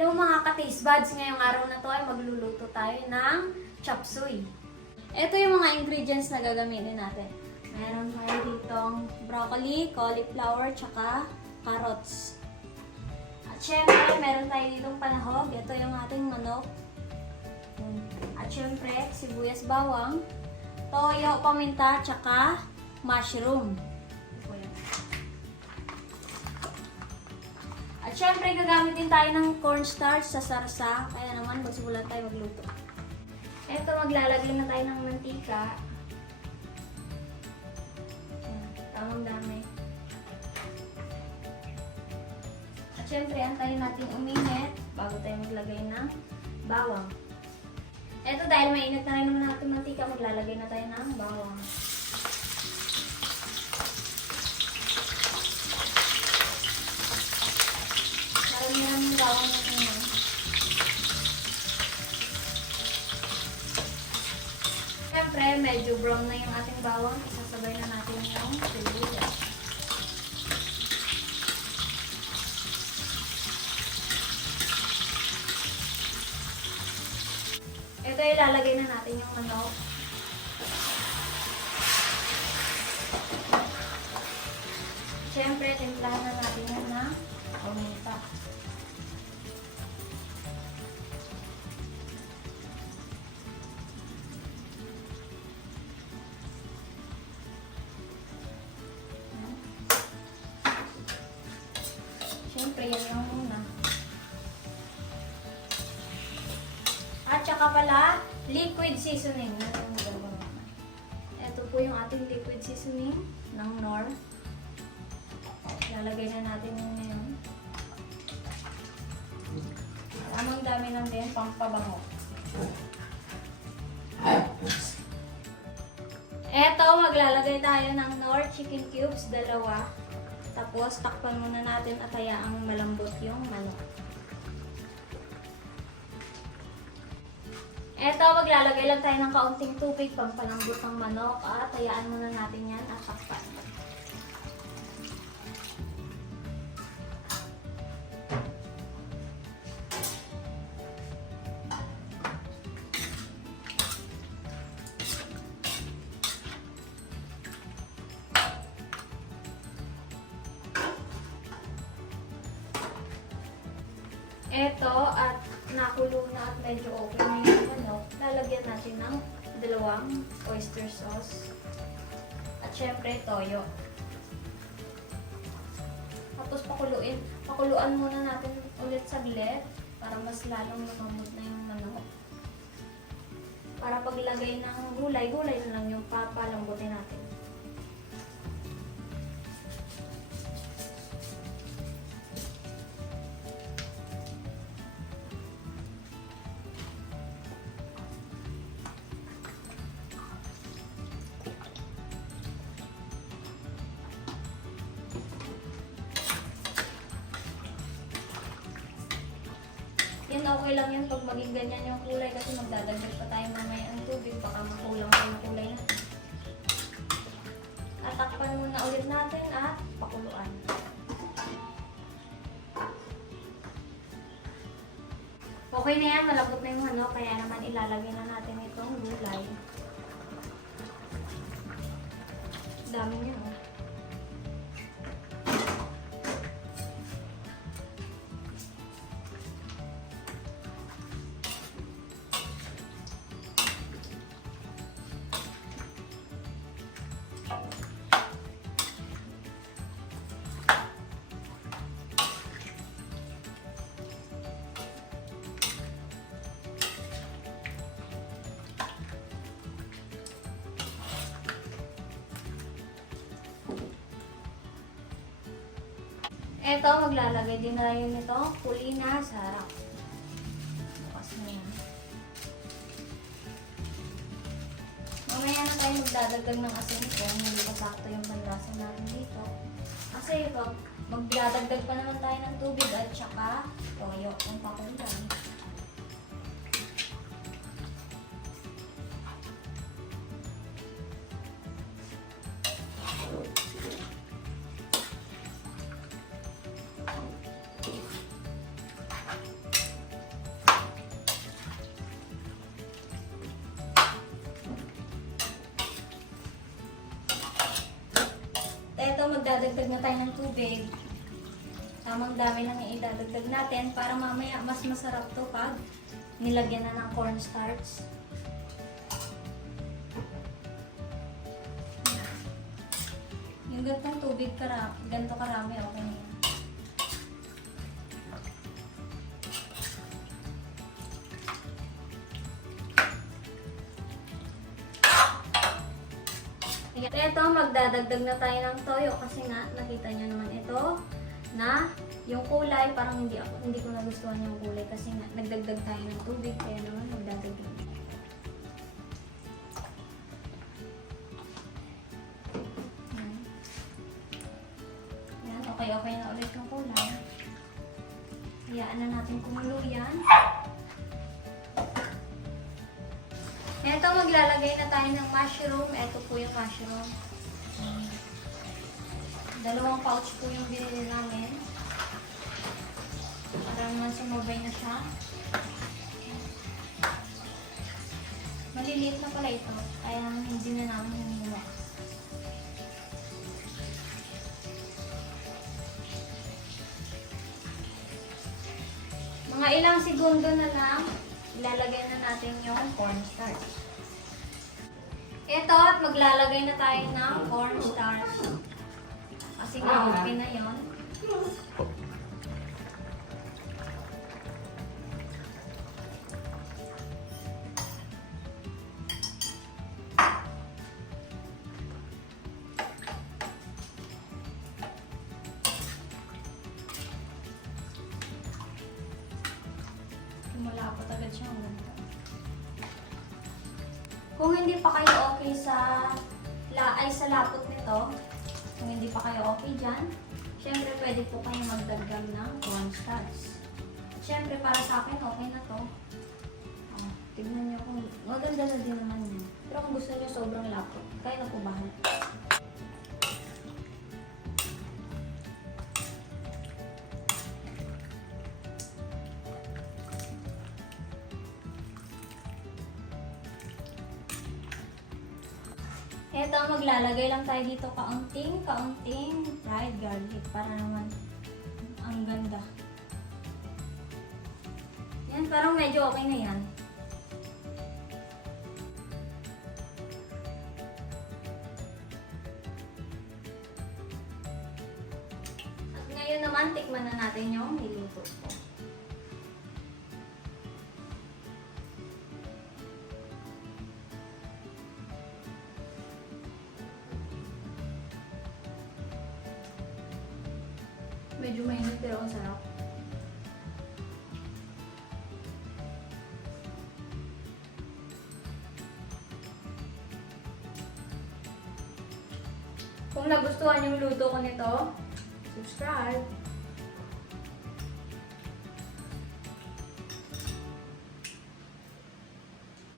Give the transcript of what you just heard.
Hello mga ka-taste buds, ngayong araw na to ay magluluto tayo ng chop suey. Ito yung mga ingredients na gagamitin natin. Meron tayo ditong broccoli, cauliflower, tsaka carrots. At syempre, meron tayo ditong panahog. Ito yung ating manok. At syempre, sibuyas bawang, toyo, paminta, tsaka mushroom. At syempre, gagamit din tayo ng cornstarch sa sarsa. Kaya naman, magsimulan tayo magluto. Ito, maglalagay na tayo ng mantika. Tamang dami. At syempre, antayin natin uminit bago tayo maglagay ng bawang. Ito, dahil mainit na rin naman natin mantika, maglalagay na tayo ng bawang. Marami ng bawang na ito. Siyempre, medyo brown na yung ating bawang. Isasabay na natin yung sibuyas. Ito, ilalagay na natin yung manok. Siyempre, timplahan na natin yan ng paminta. Siyempre, yan lang muna. At saka pala, liquid seasoning. Ito po yung ating liquid seasoning ng Knorr. Lalagay na natin yun ngayon. Tamang dami lang din, pampabango. Eto, maglalagay tayo ng Knorr chicken cubes, 2. Tapos, takpan muna natin at hayaang malambot yung manok. Eto, maglalagay lang tayo ng kaunting tubig pampalambot ng manok at hayaan muna natin yan at takpan. Eto, at nakulo na at medyo okay na yung manok, lalagyan natin ng 2 oyster sauce. At syempre, toyo. Tapos pakuluan muna natin ulit saglit para mas lalong lumambot na yung manok. Para paglagay ng gulay na lang yung papalambutin natin. Yan, okay lang yan pag maging ganyan yung kulay kasi magdadagdag pa tayo mamaya ang tubig, baka makulang pa yung kulay natin. At takpan muna ulit natin at pakuluan. Okay na yan, malambot na yung manok, kaya naman ilalagay na natin itong gulay. Dami niya, oh. Eto, maglalagay din na yun nito kulina sa harap. Bukas na yan. Mamaya na tayo magdadagdag ng asin kung hindi pa sakto yung panlasa natin dito. Kasi pag magdadagdag pa naman tayo ng tubig at saka toyo kung pakulan. magdadagdag na tayo ng tubig. Tamang dami lang yung idadagdag natin para mamaya mas masarap to pag nilagyan na ng cornstarch. Yung gantong tubig, ganito karami, okay na yan. Ito, magdadagdag na tayo ng toyo kasi nga, nakita nyo naman ito na yung kulay, parang hindi ko nagustuhan yung kulay kasi nga, nagdagdag tayo ng tubig, kaya naman magdadagdag. Yan, okay na ulit yung kulay. Hayaan na natin kumulo yan. Ito, maglalagay na tayo ng mushroom. Ito po yung mushroom. Dalawang pouch po yung binili namin. Para naman sumabay na siya. Maliliit na pala ito. Kaya hindi na namin hiniwa. Mga ilang segundo na lang, ilalagay na natin yung cornstarch. Ito, at maglalagay na tayo ng cornstarch. Kasi nga, okay na yun. Malapot agad siya. Kung hindi pa kayo okay sa lapot nito, kung hindi pa kayo okay dyan, syempre pwede po kayo magdagdag ng cornstarch. Syempre para sa akin okay na to. Oh, tignan nyo kung maganda na din naman yun. Pero kung gusto nyo sobrang lapot, kayo na po bahala. Ito, maglalagay lang tayo dito kaunting fried garlic para naman ang ganda. Yan, parang medyo okay na yan. At ngayon naman, tikman na natin yung niluto ko. Medyo mainit pero ang sarap. Kung nagustuhan yung luto ko nito, subscribe!